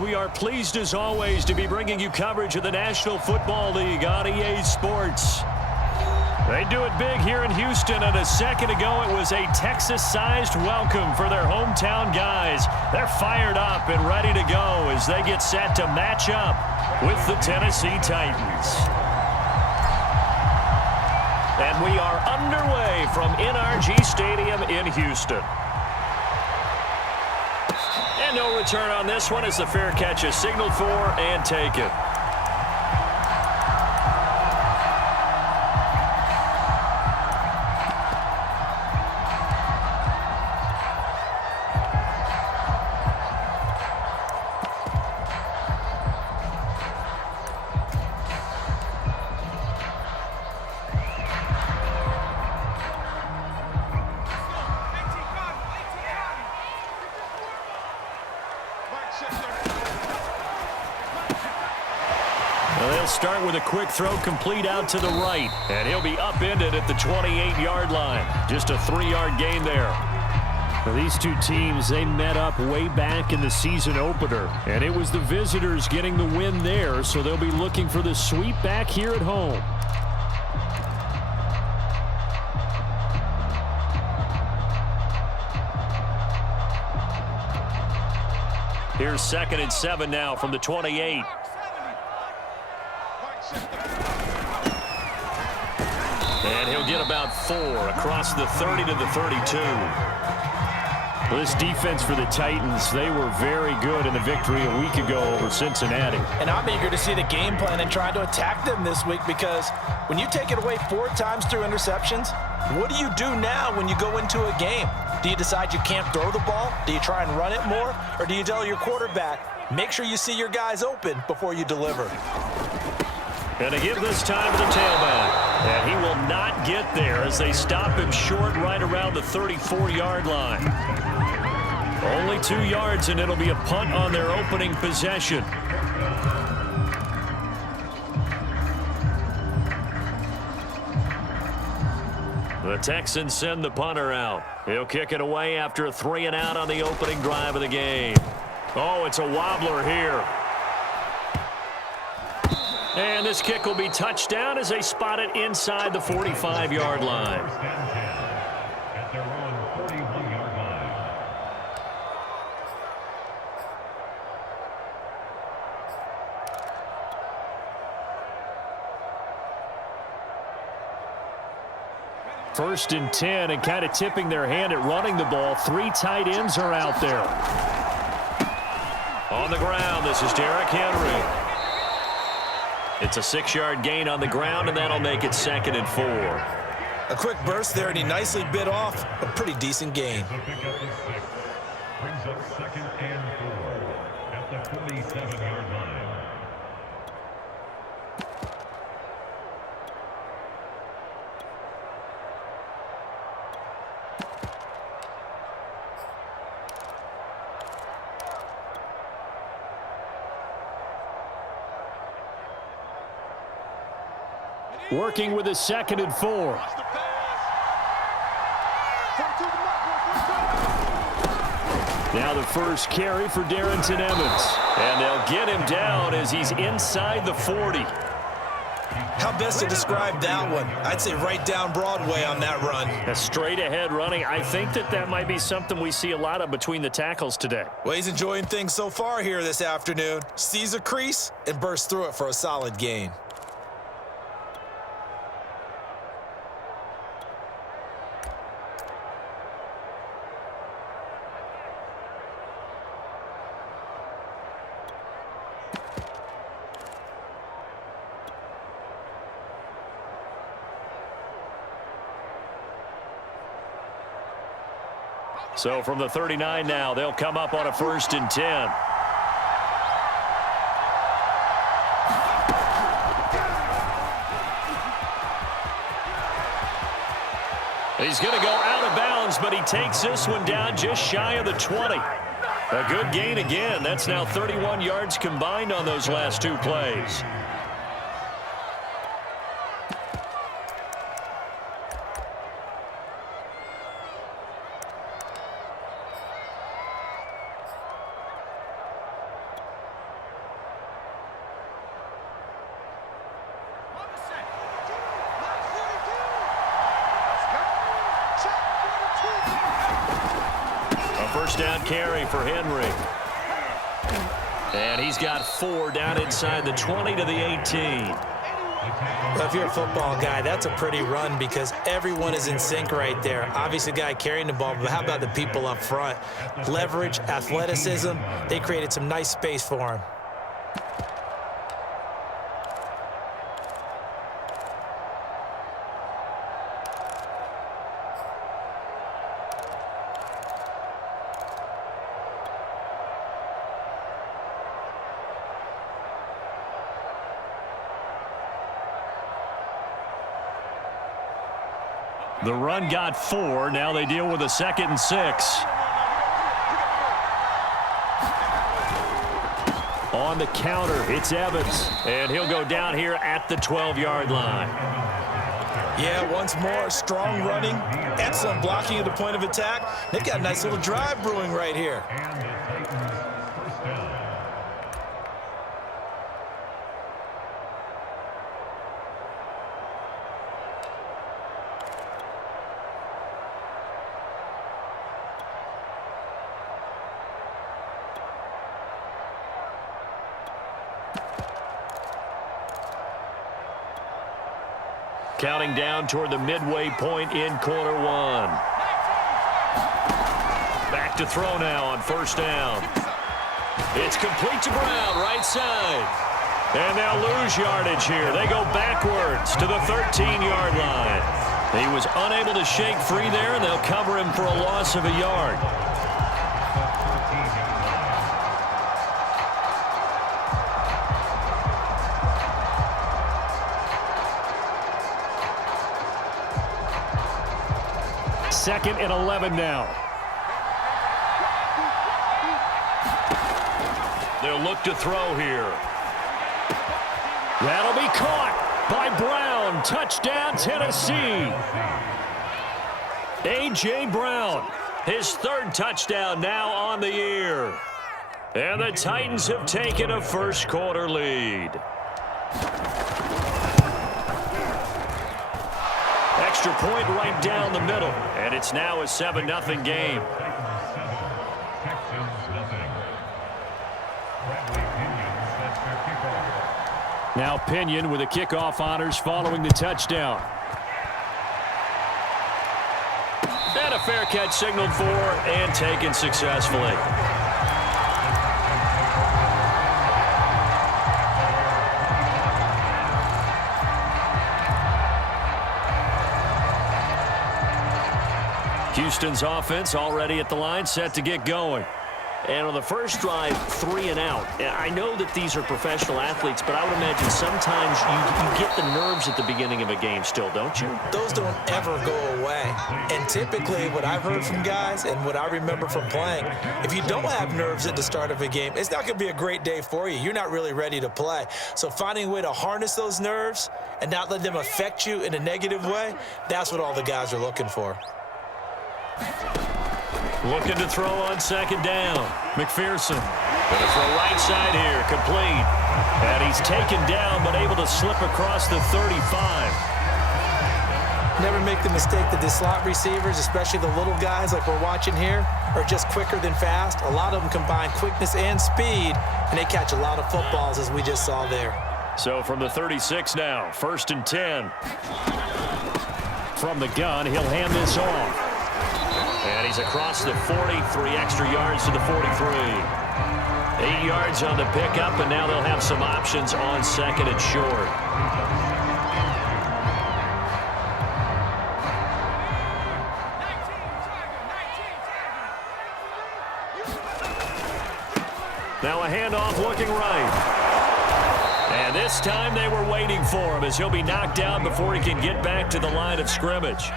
We are pleased as always to be bringing you coverage of the National Football League on EA Sports. They do it big here in Houston, and a second ago it was a Texas-sized welcome for their hometown guys. They're fired up and ready to go as they get set to match up with the Tennessee Titans. And we are underway from NRG Stadium in Houston. And no return on this one as the fair catch is signaled for and taken. They'll start with a quick throw complete out to the right, and he'll be upended at the 28-yard line. Just a 3-yard gain there. Well, these two teams, they met up way back in the season opener, and it was the visitors getting the win there, so they'll be looking for the sweep back here at home. Here's 2nd and 7 now from the 28. And he'll get about 4 across the 30 to the 32. Well, this defense for the Titans, they were very good in the victory a week ago over Cincinnati. And I'm eager to see the game plan and try to attack them this week, because when you take it away 4 times through interceptions, what do you do now when you go into a game? Do you decide you can't throw the ball? Do you try and run it more? Or do you tell your quarterback, make sure you see your guys open before you deliver? And to give this time to the tailback. And he will not get there as they stop him short right around the 34-yard line. Only 2 yards, and it'll be a punt on their opening possession. The Texans send the punter out. He'll kick it away after a 3-and-out on the opening drive of the game. Oh, it's a wobbler here. And this kick will be touched down as they spot it inside the 45-yard line. First and 10, and kind of tipping their hand at running the ball. 3 tight ends are out there. On the ground, this is Derrick Henry. It's a 6-yard gain on the ground, and that'll make it 2nd and 4. A quick burst there, and he nicely bit off a pretty decent gain. Brings up 2nd and 4 at the 47-yard line. Working with a 2nd and 4. Now the first carry for Darrington Evans. And they'll get him down as he's inside the 40. How best to describe that one? I'd say right down Broadway on that run. A straight ahead running. I think that might be something we see a lot of between the tackles today. Well, he's enjoying things so far here this afternoon. Sees a crease and bursts through it for a solid gain. So from the 39 now, they'll come up on a 1st and 10. He's going to go out of bounds, but he takes this one down just shy of the 20. A good gain again. That's now 31 yards combined on those last 2 plays. first down carry for Henry. And he's got 4 down inside the 20 to the 18. Well, if you're a football guy, that's a pretty run because everyone is in sync right there. Obviously, the guy carrying the ball, but how about the people up front? Leverage, athleticism, they created some nice space for him. The run got 4. Now they deal with a 2nd and 6. On the counter, it's Evans. And he'll go down here at the 12-yard line. Yeah, once more, strong running, excellent blocking at the point of attack. They've got a nice little drive brewing right here. Counting down toward the midway point in quarter 1. Back to throw now on first down. It's complete to Brown, right side. And they'll lose yardage here. They go backwards to the 13-yard line. He was unable to shake free there, and they'll cover him for a loss of a yard. Second and 11 now. They'll look to throw here. That'll be caught by Brown. Touchdown, Tennessee. A.J. Brown, his 3rd touchdown now on the year. And the Titans have taken a first-quarter lead. Extra point right down the middle, and it's now a 7-0 game. Now Pinion with the kickoff honors following the touchdown. And a fair catch signaled for and taken successfully. Houston's offense already at the line, set to get going. And on the first drive, 3 and out. I know that these are professional athletes, but I would imagine sometimes you get the nerves at the beginning of a game still, don't you? Those don't ever go away. And typically what I've heard from guys and what I remember from playing, if you don't have nerves at the start of a game, it's not going to be a great day for you. You're not really ready to play. So finding a way to harness those nerves and not let them affect you in a negative way, that's what all the guys are looking for. Looking to throw on second down. McPherson. Going to throw right side here. Complete. And he's taken down but able to slip across the 35. Never make the mistake that the slot receivers, especially the little guys like we're watching here, are just quicker than fast. A lot of them combine quickness and speed, and they catch a lot of footballs as we just saw there. So from the 36 now, 1st and 10. From the gun, he'll hand this off. And he's across the 40, 3 extra yards to the 43. 8 yards on the pickup, and now they'll have some options on 2nd and short. Now a handoff looking right. And this time they were waiting for him as he'll be knocked down before he can get back to the line of scrimmage.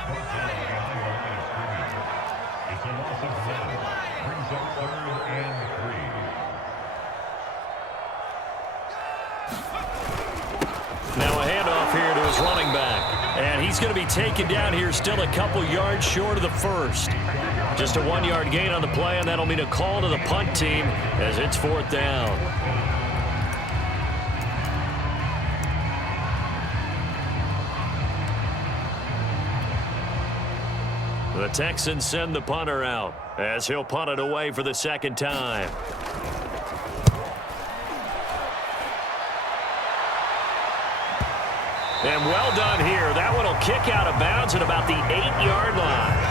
Running back, and he's going to be taken down here still a couple yards short of the first. Just a 1-yard gain on the play, and that'll mean a call to the punt team as it's 4th down. The Texans send the punter out as he'll punt it away for the second time. And well done here. That one will kick out of bounds at about the 8-yard line.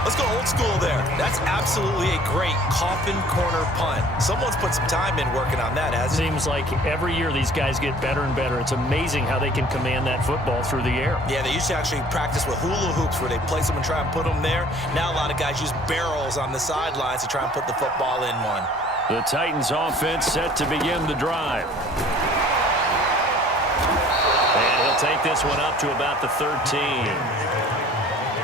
Let's go old school there. That's absolutely a great coffin corner punt. Someone's put some time in working on that, hasn't it? Seems like every year these guys get better and better. It's amazing how they can command that football through the air. Yeah, they used to actually practice with hula hoops where they place them and try and put them there. Now a lot of guys use barrels on the sidelines to try and put the football in one. The Titans offense set to begin the drive. And he'll take this one up to about the 13.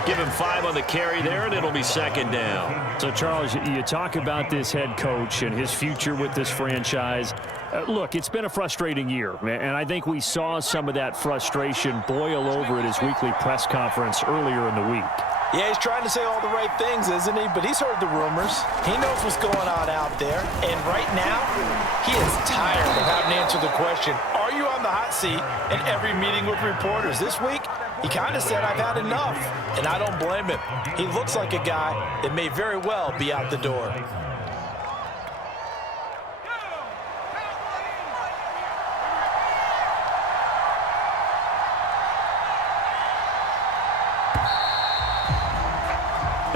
Give him 5 on the carry there, and it'll be second down. So, Charles, you talk about this head coach and his future with this franchise. Look, it's been a frustrating year, and I think we saw some of that frustration boil over at his weekly press conference earlier in the week. Yeah, he's trying to say all the right things, isn't he? But he's heard the rumors. He knows what's going on out there. And right now, he is tired of having to answer the question, are you on the hot seat in every meeting with reporters? This week, he kind of said, I've had enough. And I don't blame him. He looks like a guy that may very well be out the door.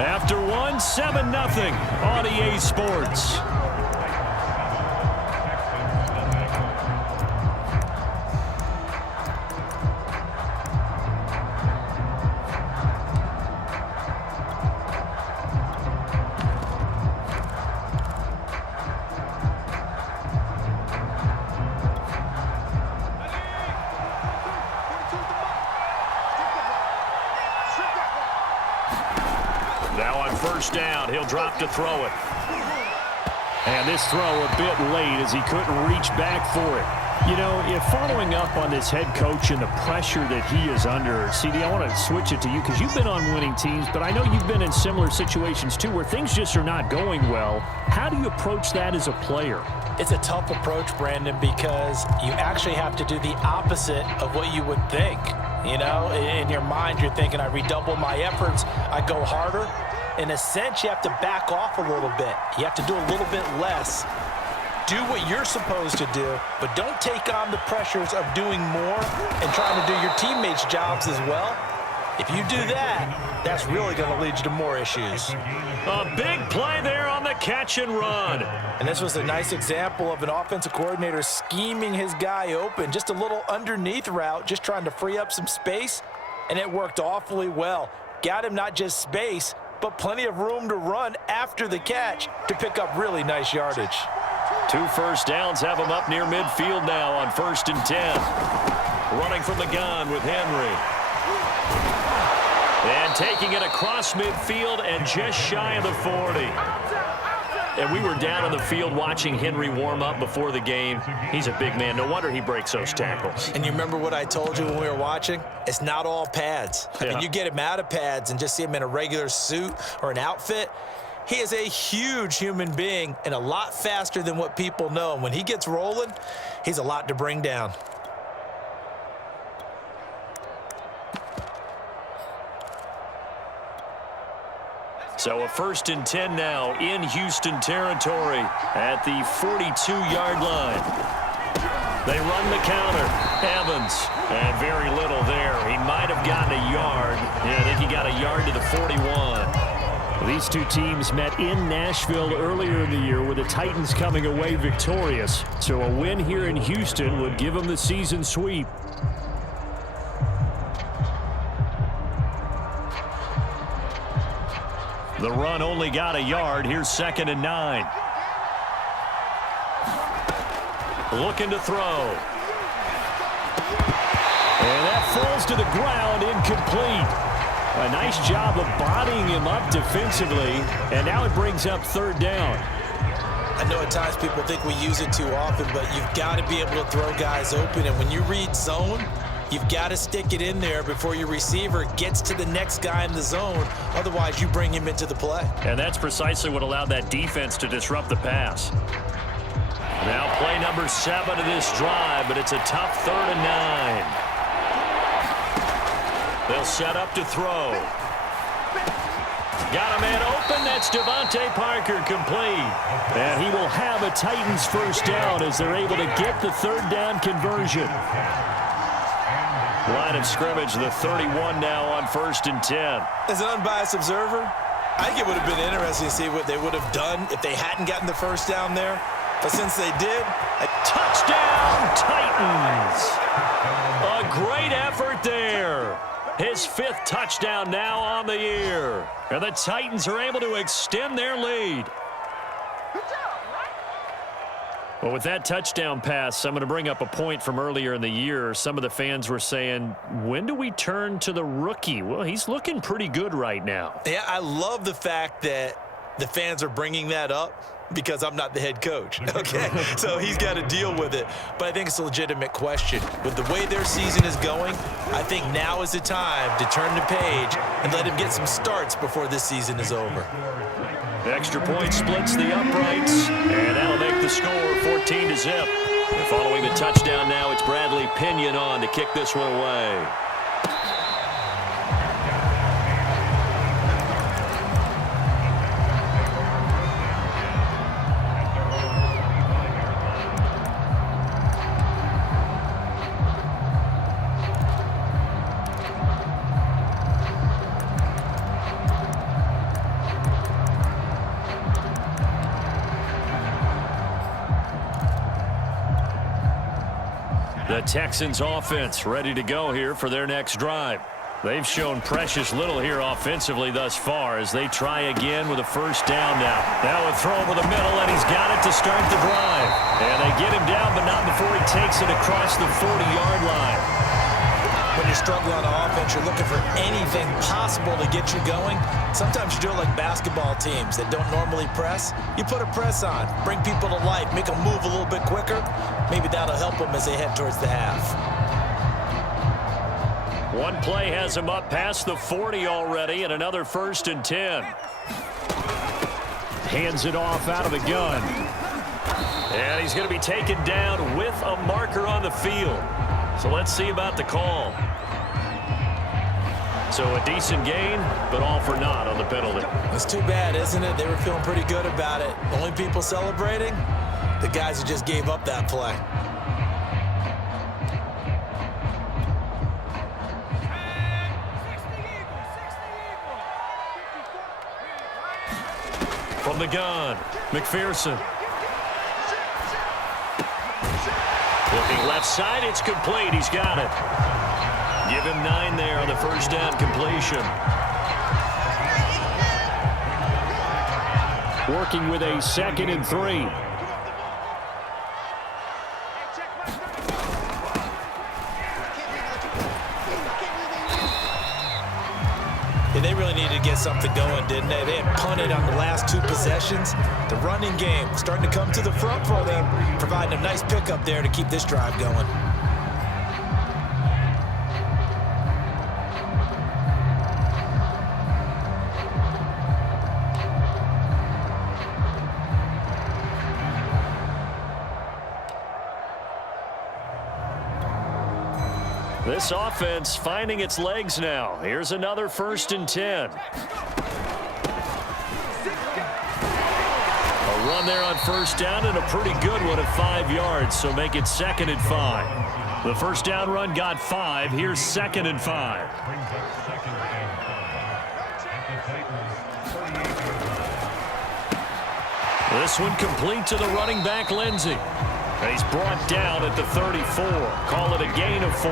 After one, 7-0 on EA Sports. Now on first down, he'll drop to throw it. And this throw a bit late as he couldn't reach back for it. You know, if following up on this head coach and the pressure that he is under, CD, I want to switch it to you because you've been on winning teams, but I know you've been in similar situations too where things just are not going well. How do you approach that as a player? It's a tough approach, Brandon, because you actually have to do the opposite of what you would think. You know, in your mind, you're thinking, I redouble my efforts, I go harder. In a sense, you have to back off a little bit. You have to do a little bit less. Do what you're supposed to do, but don't take on the pressures of doing more and trying to do your teammates' jobs as well. If you do that, that's really going to lead you to more issues. A big play there on the catch and run. And this was a nice example of an offensive coordinator scheming his guy open. Just a little underneath route, just trying to free up some space, and it worked awfully well. Got him not just space, but plenty of room to run after the catch to pick up really nice yardage. 2 first downs have him up near midfield now on 1st and 10. Running from the gun with Henry. And taking it across midfield and just shy of the 40. And we were down on the field watching Henry warm up before the game. He's a big man. No wonder he breaks those tackles. And you remember what I told you when we were watching? It's not all pads. I mean, you get him out of pads and just see him in a regular suit or an outfit. He is a huge human being and a lot faster than what people know. And when he gets rolling, he's a lot to bring down. So a 1st and 10 now in Houston territory at the 42-yard line. They run the counter. Evans, and very little there. He might have gotten a yard. Yeah, I think he got a yard to the 41. These two teams met in Nashville earlier in the year with the Titans coming away victorious. So a win here in Houston would give them the season sweep. The run only got a yard. Here's 2nd and 9. Looking to throw. And that falls to the ground, incomplete. A nice job of bodying him up defensively, and now it brings up 3rd down. I know at times people think we use it too often, but you've got to be able to throw guys open. And when you read zone, you've got to stick it in there before your receiver gets to the next guy in the zone. Otherwise, you bring him into the play. And that's precisely what allowed that defense to disrupt the pass. Now play number 7 of this drive, but it's a tough 3rd and 9. They'll set up to throw. Got a man open. That's Devontae Parker, complete. And he will have a Titans first down as they're able to get the third down conversion. Line of scrimmage, the 31 now on 1st and 10. As an unbiased observer, I think it would have been interesting to see what they would have done if they hadn't gotten the first down there. But since they did, touchdown Titans. A great effort there. His 5th touchdown now on the year. And the Titans are able to extend their lead. Well, with that touchdown pass, I'm going to bring up a point from earlier in the year. Some of the fans were saying, when do we turn to the rookie? Well, he's looking pretty good right now. Yeah, I love the fact that the fans are bringing that up because I'm not the head coach, okay? So he's got to deal with it. But I think it's a legitimate question. With the way their season is going, I think now is the time to turn the page and let him get some starts before this season is over. The extra point splits the uprights, and that'll make the score 14-0. And following the touchdown now, it's Bradley Pinion on to kick this one away. The Texans offense ready to go here for their next drive. They've shown precious little here offensively thus far as they try again with a first down now. Now a throw over the middle, and he's got it to start the drive. And they get him down, but not before he takes it across the 40-yard line. When you're struggling on offense, you're looking for anything possible to get you going. Sometimes you do it like basketball teams that don't normally press. You put a press on, bring people to life, make them move a little bit quicker. Maybe that'll help them as they head towards the half. One play has him up past the 40 already, and another 1st and 10. Hands it off out of the gun. And he's going to be taken down with a marker on the field. So let's see about the call. So a decent gain, but all for naught on the penalty. It's too bad, isn't it? They were feeling pretty good about it. Only people celebrating, the guys who just gave up that play. From the gun, McPherson. Looking left side, it's complete. He's got it. Give him 9 there on the first down completion. Working with a 2nd and 3. And they really needed to get something going, didn't they? They had punted on the last 2 possessions. The running game starting to come to the front for them, providing a nice pickup there to keep this drive going. This offense finding its legs now. Here's another 1st and 10. A run there on first down, and a pretty good one at 5 yards, so make it 2nd and 5. The first down run got 5. Here's 2nd and 5. This one complete to the running back, Lindsey. And he's brought down at the 34. Call it a gain of 4.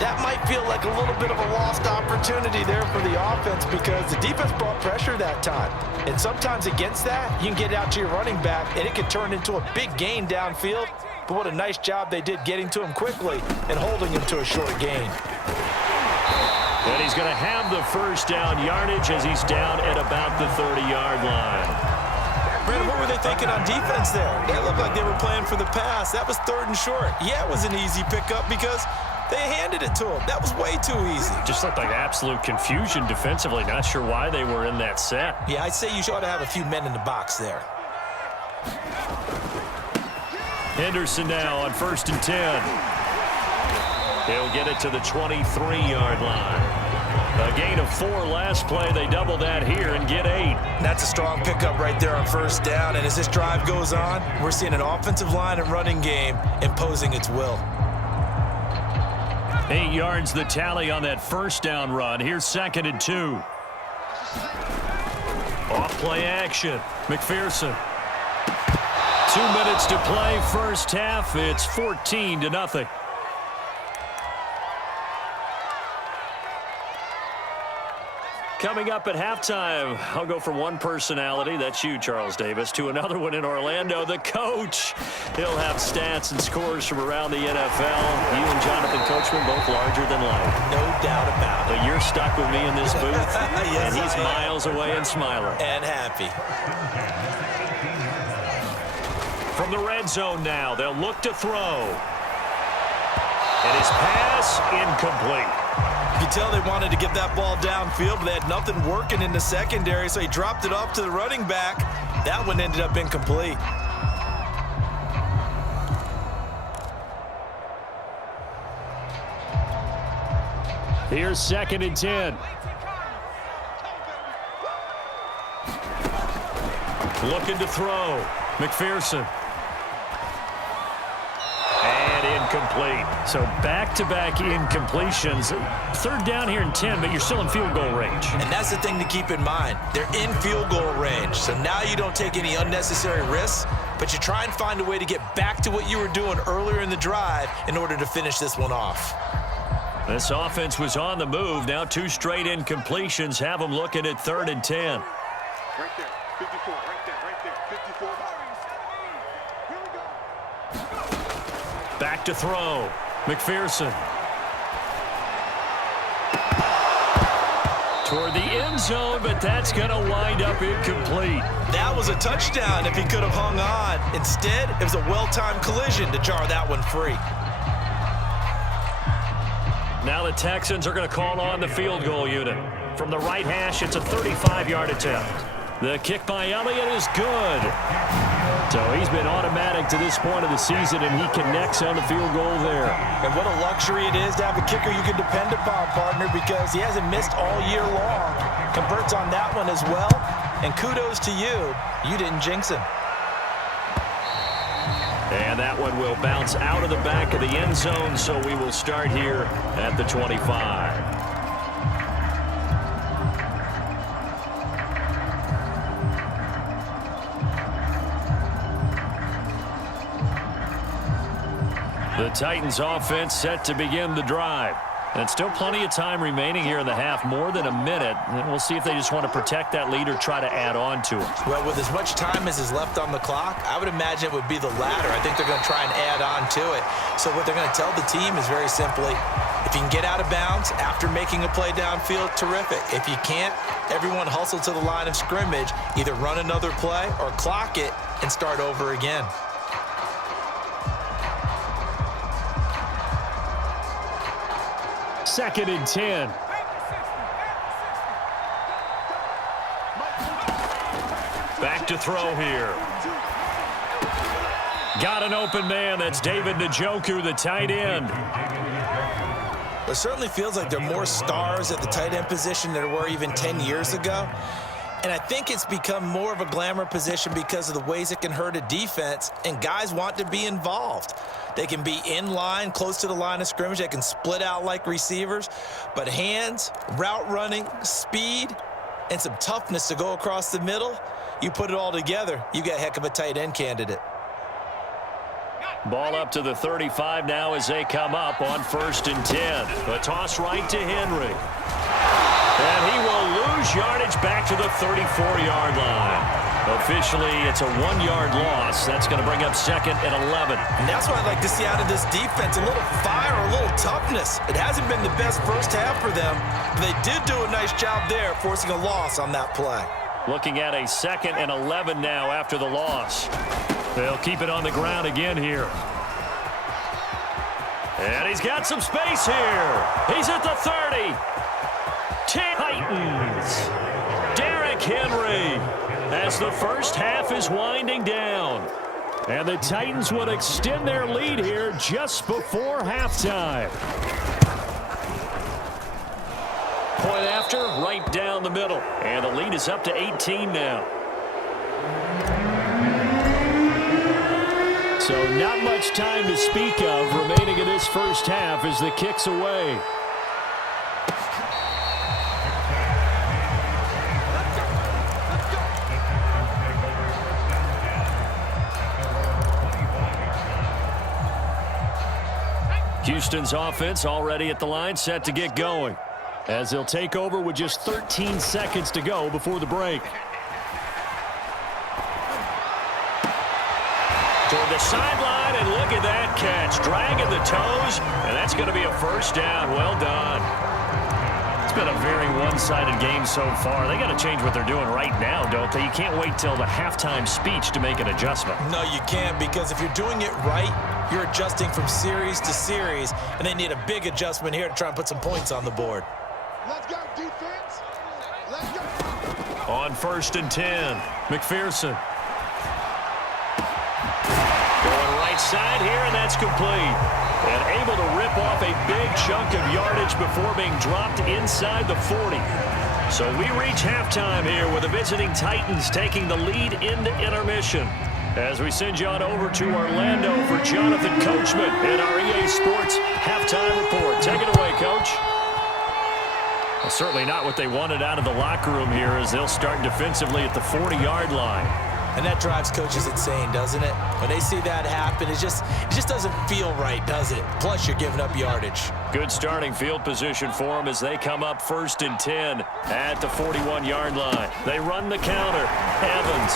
That might feel like a little bit of a lost opportunity there for the offense because the defense brought pressure that time. And sometimes against that, you can get out to your running back, and it can turn into a big gain downfield. But what a nice job they did getting to him quickly and holding him to a short gain. And he's going to have the first down yardage as he's down at about the 30-yard line. Brandon, what were they thinking on defense there? They looked like they were playing for the pass. That was 3rd and short. Yeah, it was an easy pickup because they handed it to him. That was way too easy. Just looked like absolute confusion defensively. Not sure why they were in that set. Yeah, I'd say you ought to have a few men in the box there. Henderson now on 1st and 10. He'll get it to the 23-yard line. A gain of 4 last play. They double that here and get 8. That's a strong pickup right there on first down. And as this drive goes on, we're seeing an offensive line and running game imposing its will. 8 yards the tally on that first down run. Here's 2nd and 2. Off play action. McPherson. 2 minutes to play first half. It's 14-0. Coming up at halftime, I'll go from one personality, that's you, Charles Davis, to another one in Orlando, the coach. He'll have stats and scores from around the NFL. You and Jonathan Coachman, both larger than life. No doubt about it. But you're stuck with me in this booth, yes, and he's miles away and smiling. And happy. From the red zone now, they'll look to throw. And his pass incomplete. You can tell they wanted to get that ball downfield, but they had nothing working in the secondary, so he dropped it off to the running back. That one ended up incomplete. Here's 2nd and 10. Looking to throw. McPherson. And incomplete. So back-to-back incompletions. 3rd down here and 10, but you're still in field goal range. And that's the thing to keep in mind. They're in field goal range, so now you don't take any unnecessary risks, but you try and find a way to get back to what you were doing earlier in the drive in order to finish this one off. This offense was on the move. Now 2 straight incompletions have them looking at 3rd and 10. Right there, 54, right there, 54. Here we go. Back to throw. McPherson. Toward the end zone, but that's going to wind up incomplete. That was a touchdown if he could have hung on. Instead, it was a well-timed collision to jar that one free. Now the Texans are going to call on the field goal unit. From the right hash, it's a 35-yard attempt. The kick by Elliott is good. So he's been automatic to this point of the season, and he connects on the field goal there. And what a luxury it is to have a kicker you can depend upon, partner, because he hasn't missed all year long. Converts on that one as well. And kudos to you. You didn't jinx him. And that one will bounce out of the back of the end zone, so we will start here at the 25. The Titans offense set to begin the drive. And still plenty of time remaining here in the half, more than a minute. And we'll see if they just want to protect that lead or try to add on to it. Well, with as much time as is left on the clock, I would imagine it would be the latter. I think they're going to try and add on to it. So what they're going to tell the team is very simply, if you can get out of bounds after making a play downfield, terrific. If you can't, everyone hustle to the line of scrimmage, either run another play or clock it and start over again. Second and 10. Back to throw here. Got an open man. That's David Njoku, the tight end. It certainly feels like there are more stars at the tight end position than there were even 10 years ago. And I think it's become more of a glamour position because of the ways it can hurt a defense, and guys want to be involved. They can be in line, close to the line of scrimmage. They can split out like receivers. But hands, route running, speed, and some toughness to go across the middle, you put it all together, you got a heck of a tight end candidate. Ball up to the 35 now as they come up on 1st and 10. A toss right to Henry. And he will lose yardage back to the 34-yard line. Officially, it's a 1-yard loss. That's going to bring up 2nd and 11. And that's what I'd like to see out of this defense, a little fire, a little toughness. It hasn't been the best first half for them, but they did do a nice job there, forcing a loss on that play. Looking at a 2nd and 11 now after the loss. They'll keep it on the ground again here. And he's got some space here. He's at the 30. Titans. Derrick Henry as the first half is winding down. And the Titans would extend their lead here just before halftime. Boy, going after right down the middle. And the lead is up to 18 now. So not much time to speak of remaining in this first half as the kick's away. Houston's offense already at the line, set to get going, as they'll take over with just 13 seconds to go before the break. Toward the sideline, and look at that catch. Dragging the toes, and that's going to be a first down. Well done. It's been a very one-sided game so far. They got to change what they're doing right now, don't they? You can't wait till the halftime speech to make an adjustment. No, you can't, because if you're doing it right, you're adjusting from series to series, and they need a big adjustment here to try and put some points on the board. Let's go, defense. Let's go. On 1st and 10, McPherson. Going right side here, and that's complete. And able to rip off a big chunk of yardage before being dropped inside the 40. So we reach halftime here with the visiting Titans taking the lead into intermission. As we send you on over to Orlando for Jonathan Coachman in our EA Sports halftime report. Take it away, Coach. Well, certainly not what they wanted out of the locker room here, as they'll start defensively at the 40-yard line. And that drives coaches insane, doesn't it? When they see that happen, it just doesn't feel right, does it? Plus, you're giving up yardage. Good starting field position for them as they come up 1st and 10 at the 41-yard line. They run the counter. Evans.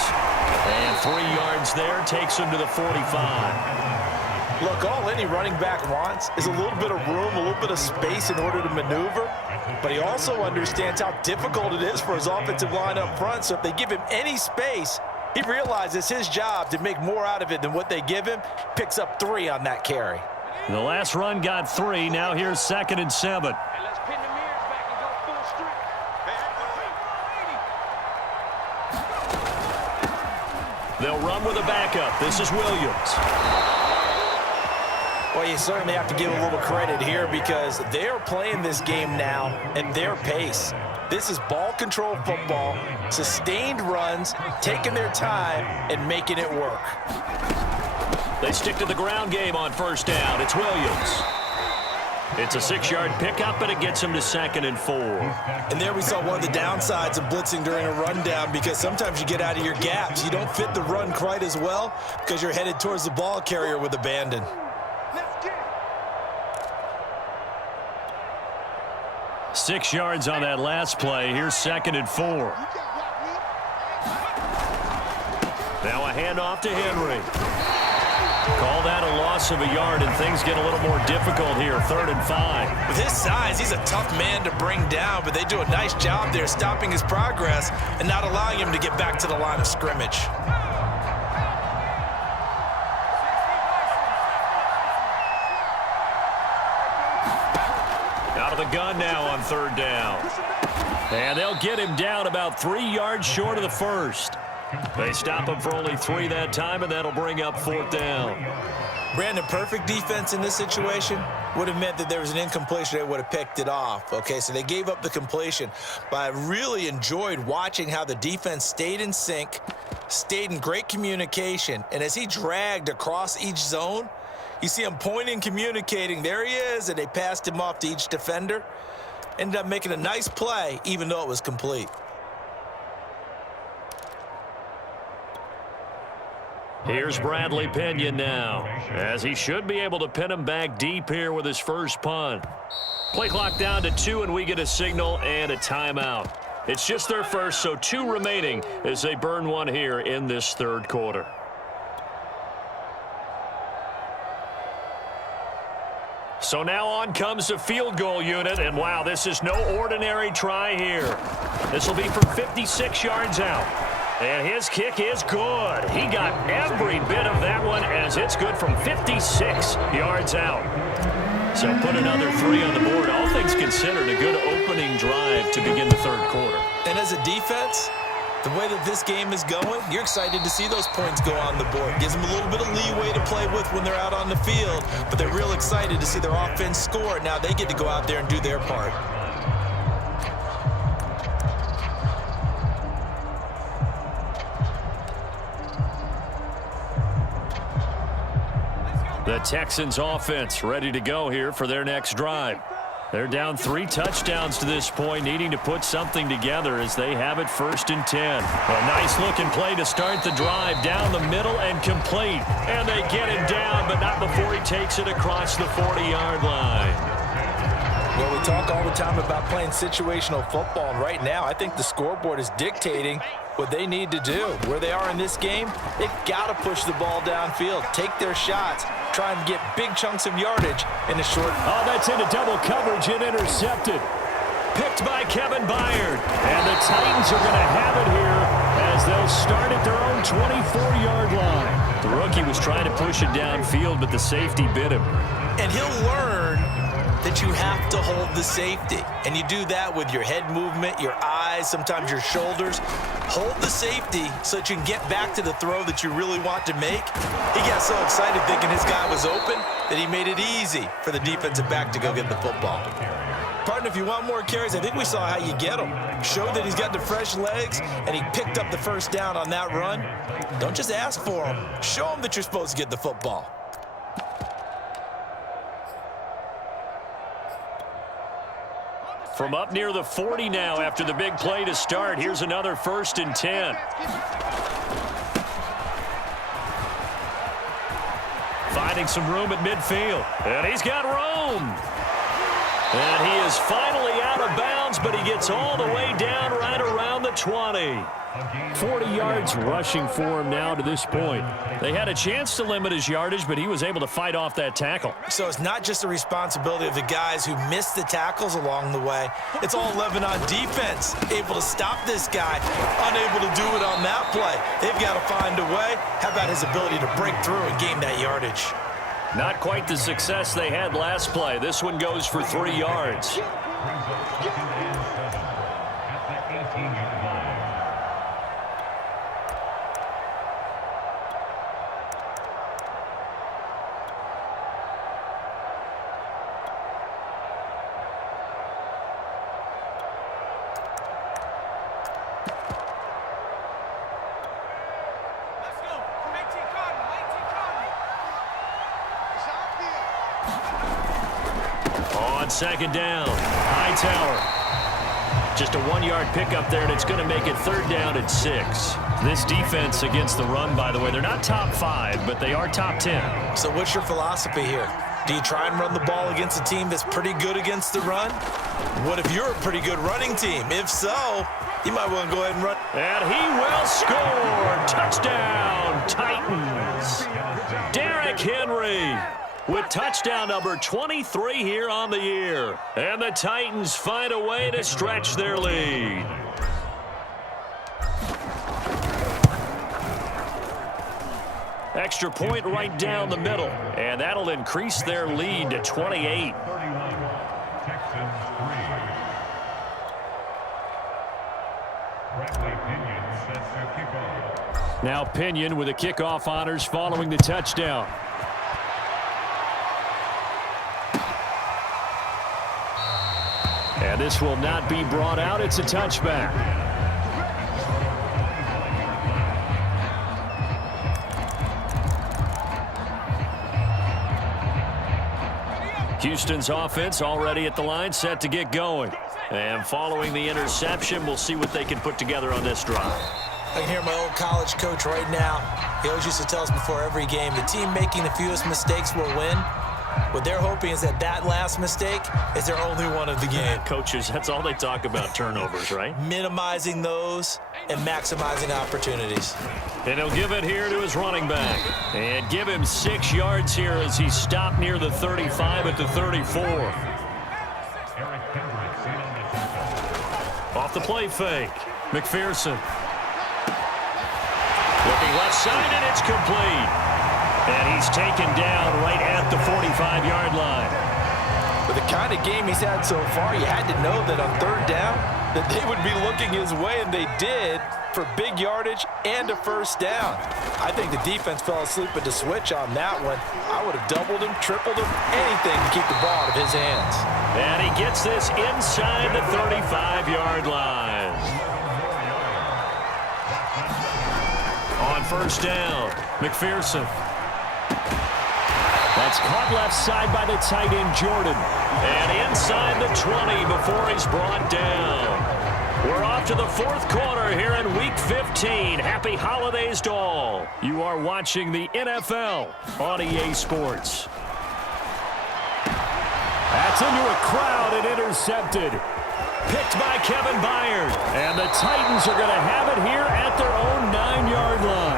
And 3 yards there takes him to the 45. Look, all any running back wants is a little bit of room, a little bit of space in order to maneuver. But he also understands how difficult it is for his offensive line up front. So if they give him any space, he realizes his job to make more out of it than what they give him. Picks up 3 on that carry. The last run got 3. Now here's 2nd and 7. Let's pin the mirrors back and go full strength. They'll run with a backup. This is Williams. Well, you certainly have to give a little credit here because they're playing this game now at their pace. This is ball control football, sustained runs, taking their time, and making it work. They stick to the ground game on 1st down. It's Williams. It's a 6-yard pickup, but it gets him to 2nd and 4. And there we saw one of the downsides of blitzing during a rundown, because sometimes you get out of your gaps. You don't fit the run quite as well because you're headed towards the ball carrier with abandon. 6 yards on that last play. Here's 2nd and 4. Now a handoff to Henry. Call that a loss of a yard, and things get a little more difficult here. 3rd and 5. With his size, he's a tough man to bring down, but they do a nice job there stopping his progress and not allowing him to get back to the line of scrimmage. Out of the gun now on 3rd down. And they'll get him down about 3 yards short of the 1st. They stop him for only 3 that time, and that'll bring up 4th down. Brandon, perfect defense in this situation would have meant that there was an incompletion. They would have picked it off. Okay, so they gave up the completion. But I really enjoyed watching how the defense stayed in sync, stayed in great communication. And as he dragged across each zone, you see him pointing, communicating. There he is, and they passed him off to each defender. Ended up making a nice play, even though it was complete. Here's Bradley Pinion now, as he should be able to pin him back deep here with his first punt. Play clock down to 2, and we get a signal and a timeout. It's just their first, so 2 remaining as they burn one here in this 3rd quarter. So now on comes the field goal unit, and wow, this is no ordinary try here. This will be from 56 yards out. And his kick is good. He got every bit of that one, as it's good from 56 yards out. So put another 3 on the board. All things considered, a good opening drive to begin the 3rd quarter. And as a defense, the way that this game is going, you're excited to see those points go on the board. Gives them a little bit of leeway to play with when they're out on the field, but they're real excited to see their offense score. Now they get to go out there and do their part. The Texans offense ready to go here for their next drive. They're down 3 touchdowns to this point, needing to put something together as they have it 1st and 10. A nice-looking play to start the drive down the middle and complete. And they get him down, but not before he takes it across the 40-yard line. Well, we talk all the time about playing situational football, and right now I think the scoreboard is dictating what they need to do. Where they are in this game, they've got to push the ball downfield, take their shots, try and get big chunks of yardage in a short. Oh, that's into double coverage and intercepted. Picked by Kevin Byard. And the Titans are going to have it here as they'll start at their own 24-yard line. The rookie was trying to push it downfield, but the safety bit him. And he'll learn that you have to hold the safety. And you do that with your head movement, your eyes, sometimes your shoulders. Hold the safety so that you can get back to the throw that you really want to make. He got so excited thinking his guy was open that he made it easy for the defensive back to go get the football. Partner, if you want more carries, I think we saw how you get him. Showed that he's got the fresh legs, and he picked up the first down on that run. Don't just ask for him. Show him that you're supposed to get the football. From up near the 40 now after the big play to start. Here's another 1st and 10. Finding some room at midfield. And he's got room. And he is finally out of bounds, but he gets all the way down right around the 20. 40 yards rushing for him now to this point. They had a chance to limit his yardage, but he was able to fight off that tackle. So it's not just the responsibility of the guys who missed the tackles along the way. It's all 11 on defense, able to stop this guy, unable to do it on that play. They've got to find a way. How about his ability to break through and gain that yardage? Not quite the success they had last play. This one goes for 3 yards. On 2nd down, Hightower. Just a 1-yard pickup there, and it's going to make it 3rd down and 6. This defense against the run, by the way, they're not top 5, but they are top 10. So what's your philosophy here? Do you try and run the ball against a team that's pretty good against the run? What if you're a pretty good running team? If so, you might want to go ahead and run. And he will score. Touchdown, Titans. Derrick Henry with touchdown number 23 here on the year. And the Titans find a way to stretch their lead. Extra point right down the middle. And that'll increase their lead to 28. Now Pinion with the kickoff honors following the touchdown. And this will not be brought out. It's a touchback. Houston's offense already at the line, set to get going. And following the interception, we'll see what they can put together on this drive. I can hear my old college coach right now. He always used to tell us before every game, the team making the fewest mistakes will win. What they're hoping is that that last mistake is their only one of the game. Coaches, that's all they talk about, turnovers, right? Minimizing those and maximizing opportunities. And he'll give it here to his running back. And give him 6 yards here as he stopped near the 35 at the 34. Off the play fake. McPherson. Looking left side, and it's complete. And he's taken down right at the 45-yard line. With the kind of game he's had so far, you had to know that on 3rd down that they would be looking his way, and they did, for big yardage and a 1st down. I think the defense fell asleep at the switch on that one. I would have doubled him, tripled him, anything to keep the ball out of his hands. And he gets this inside the 35-yard line. On 1st down, McPherson. That's caught left side by the tight end, Jordan. And inside the 20 before he's brought down. We're off to the fourth quarter here in Week 15. Happy holidays to all. You are watching the NFL on EA Sports. That's into a crowd and intercepted. Picked by Kevin Byard. And the Titans are going to have it here at their own 9-yard line.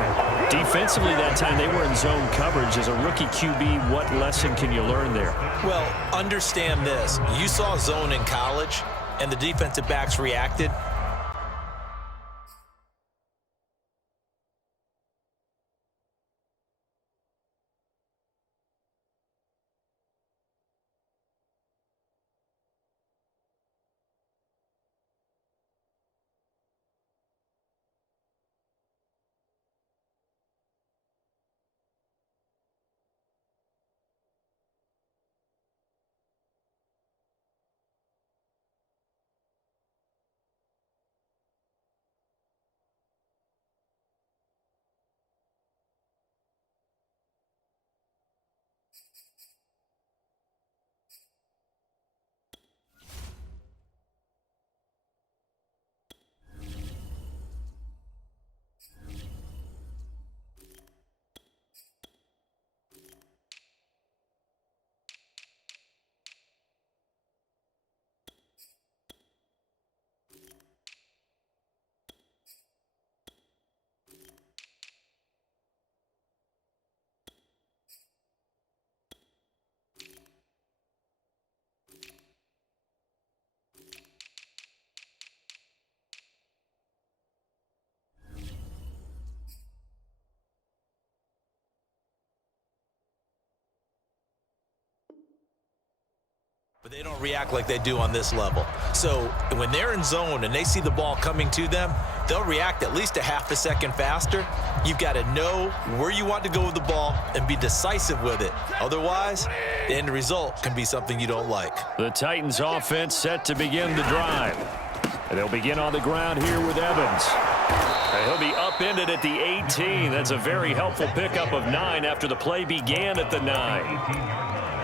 Defensively that time, they were in zone coverage. As a rookie QB, what lesson can you learn there? Well, understand this. You saw zone in college, and the defensive backs reacted. But they don't react like they do on this level. So when they're in zone and they see the ball coming to them, they'll react at least a half a second faster. You've got to know where you want to go with the ball and be decisive with it. Otherwise, the end result can be something you don't like. The Titans offense set to begin the drive. And they'll begin on the ground here with Evans. And he'll be upended at the 18. That's a very helpful pickup of 9 after the play began at the 9.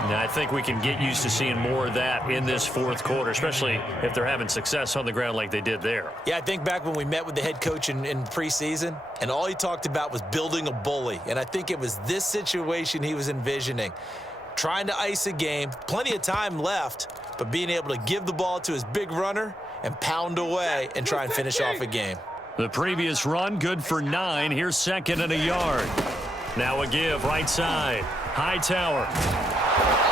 Now, I think we can get used to seeing more of that in this fourth quarter, especially if they're having success on the ground like they did there. Yeah, I think back when we met with the head coach in preseason, and all he talked about was building a bully. And I think it was this situation he was envisioning. Trying to ice a game, plenty of time left, but being able to give the ball to his big runner and pound away and try and finish off a game. The previous run, good for 9. Here's 2nd and a yard. Now a give, right side. Hightower.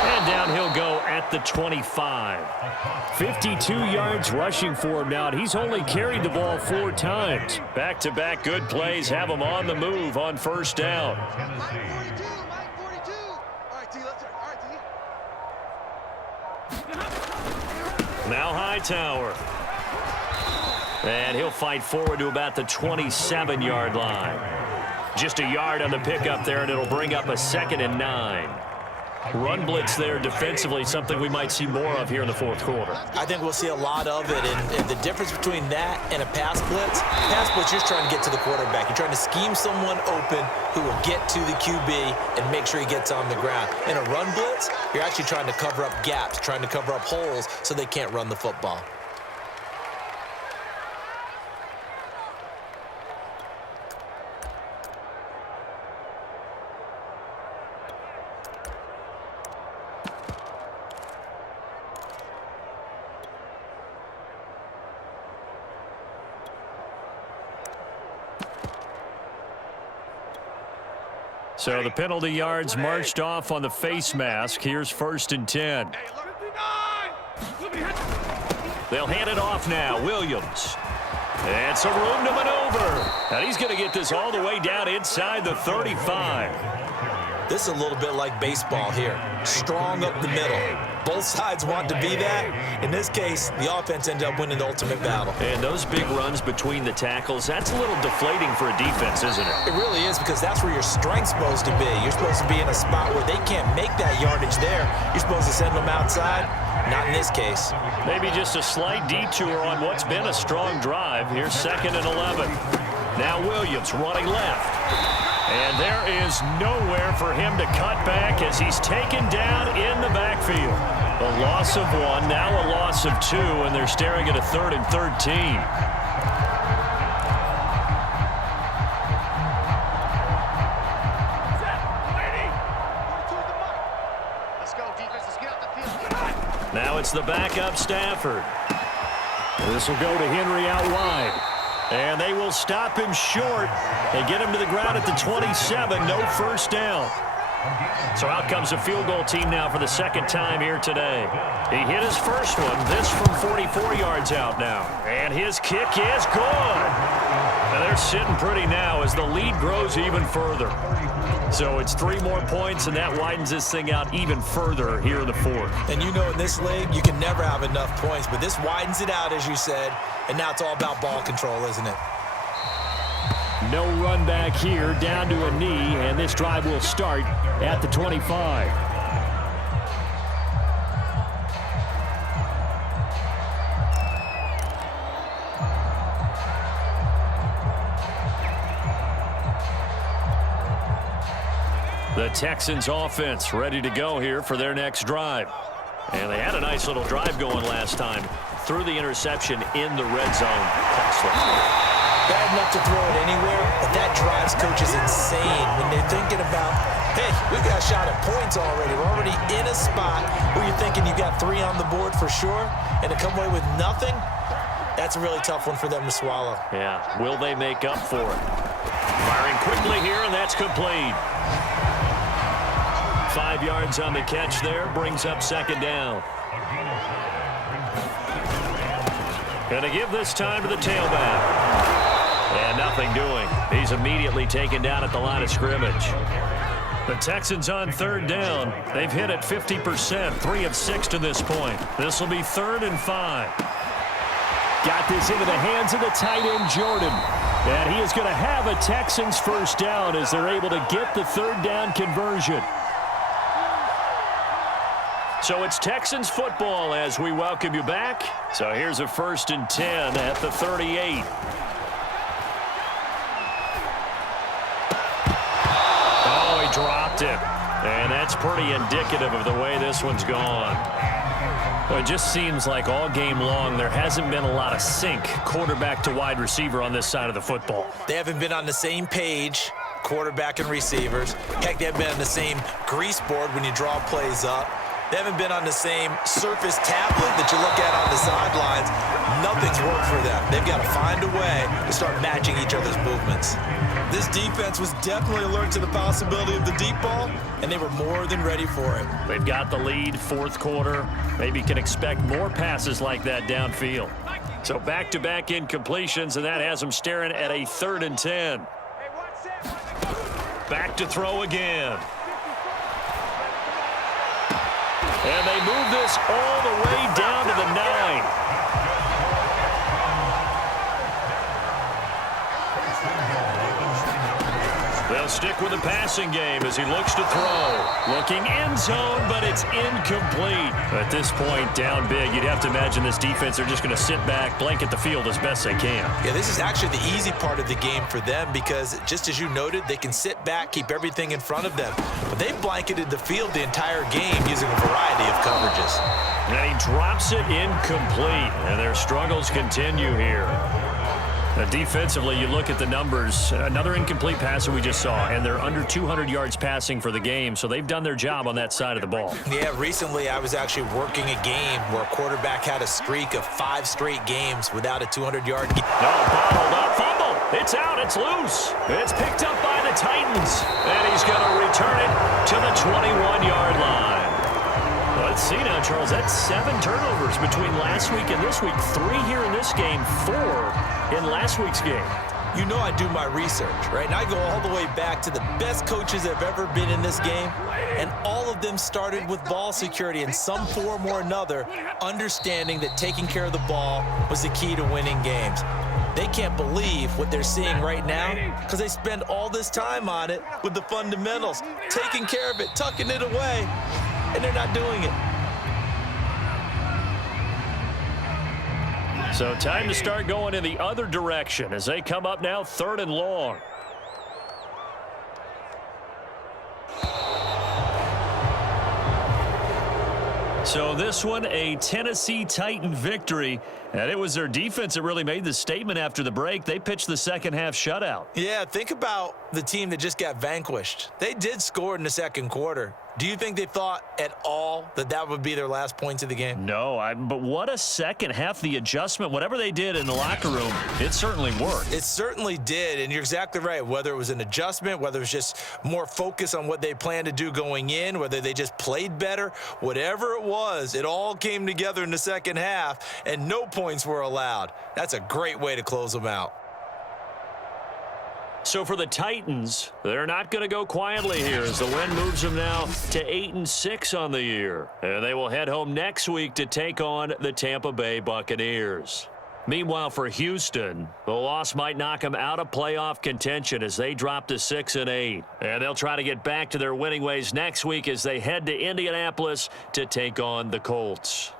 And down he'll go at the 25. 52 yards rushing for him now, and he's only carried the ball 4 times. Back-to-back good plays have him on the move on first down. Now Hightower. And he'll fight forward to about the 27-yard line. Just a yard on the pickup there, and it'll bring up a 2nd and 9. Run blitz there defensively, something we might see more of here in the fourth quarter. I think we'll see a lot of it, and the difference between that and a pass blitz, you're trying to get to the quarterback. You're trying to scheme someone open who will get to the QB and make sure he gets on the ground. In a run blitz, you're actually trying to cover up gaps, trying to cover up holes so they can't run the football. So the penalty yards marched off on the face mask. Here's 1st and 10. They'll hand it off now. Williams. And some room to maneuver. And he's going to get this all the way down inside the 35. This is a little bit like baseball here. Strong up the middle. Both sides want to be that. In this case, the offense ended up winning the ultimate battle. And those big runs between the tackles, that's a little deflating for a defense, isn't it? It really is, because that's where your strength's supposed to be. You're supposed to be in a spot where they can't make that yardage there. You're supposed to send them outside. Not in this case. Maybe just a slight detour on what's been a strong drive. Here's 2nd and 11. Now Williams running left. And there is nowhere for him to cut back as he's taken down in the backfield. A loss of 1, now a loss of 2, and they're staring at a 3rd and 13. Now it's the backup Stafford. This will go to Henry out wide. And they will stop him short. They get him to the ground at the 27. No first down. So out comes a field goal team now for the second time here today. He hit his first one. This from 44 yards out now. And his kick is good. And they're sitting pretty now as the lead grows even further. So it's 3 more points, and that widens this thing out even further here in the 4th. And you know in this league, you can never have enough points, but this widens it out, as you said, and now it's all about ball control, isn't it? No run back here, down to a knee, and this drive will start at the 25. The Texans offense ready to go here for their next drive. And they had a nice little drive going last time. Threw the interception in the red zone. Costly. Bad enough to throw it anywhere, but that drives coaches insane when they're thinking about, hey, we've got a shot at points already. We're already in a spot where you're thinking you got 3 on the board for sure, and to come away with nothing, that's a really tough one for them to swallow. Yeah, will they make up for it? Firing quickly here, and that's complete. 5 yards on the catch there, brings up second down. Going to give this time to the tailback. And nothing doing. He's immediately taken down at the line of scrimmage. The Texans on 3rd down. They've hit it 50%, 3 of 6 to this point. This will be 3rd and 5. Got this into the hands of the tight end, Jordan. And he is going to have a Texans first down as they're able to get the 3rd down conversion. So it's Texans football as we welcome you back. So here's a 1st and 10 at the 38. Oh, he dropped it. And that's pretty indicative of the way this one's gone. Well, it just seems like all game long there hasn't been a lot of sync quarterback to wide receiver on this side of the football. They haven't been on the same page, quarterback and receivers. Heck, they haven't been on the same grease board when you draw plays up. They haven't been on the same surface tablet that you look at on the sidelines. Nothing's worked for them. They've got to find a way to start matching each other's movements. This defense was definitely alert to the possibility of the deep ball, and they were more than ready for it. They've got the lead, 4th quarter. Maybe can expect more passes like that downfield. So back-to-back incompletions, and that has them staring at a 3rd and 10. Back to throw again. And they move this all the way down to the 9. They'll stick with the passing game as he looks to throw. Looking end zone, but it's incomplete. At this point, down big, you'd have to imagine this defense are just going to sit back, blanket the field as best they can. Yeah, this is actually the easy part of the game for them because, just as you noted, they can sit back, keep everything in front of them. But they've blanketed the field the entire game using a variety of coverages. And he drops it incomplete, and their struggles continue here. Defensively, you look at the numbers, another incomplete pass that we just saw, and they're under 200 yards passing for the game, so they've done their job on that side of the ball. Yeah, recently I was actually working a game where a quarterback had a streak of 5 straight games without a 200-yard game. No, bottled up, fumble. It's out, it's loose. It's picked up by the Titans, and he's going to return it to the 21-yard line. Let's see now, Charles, that's 7 turnovers between last week and this week. 3 here in this game, 4 in last week's game. You know I do my research, right? And I go all the way back to the best coaches that have ever been in this game, and all of them started with ball security in some form or another, understanding that taking care of the ball was the key to winning games. They can't believe what they're seeing right now because they spend all this time on it with the fundamentals, taking care of it, tucking it away, and they're not doing it. So time to start going in the other direction as they come up now 3rd and long. So this one, a Tennessee Titan victory, and it was their defense that really made the statement after the break. They pitched the second half shutout. Yeah, think about the team that just got vanquished. They did score in the second quarter. Do you think they thought at all that that would be their last points of the game? No, but what a second half. The adjustment, whatever they did in the locker room, it certainly worked. It certainly did, and you're exactly right. Whether it was an adjustment, whether it was just more focus on what they planned to do going in, whether they just played better, whatever it was, it all came together in the second half, and no points were allowed. That's a great way to close them out. So for the Titans, they're not going to go quietly here as the win moves them now to 8-6 on the year. And they will head home next week to take on the Tampa Bay Buccaneers. Meanwhile, for Houston, the loss might knock them out of playoff contention as they drop to 6-8. And they'll try to get back to their winning ways next week as they head to Indianapolis to take on the Colts.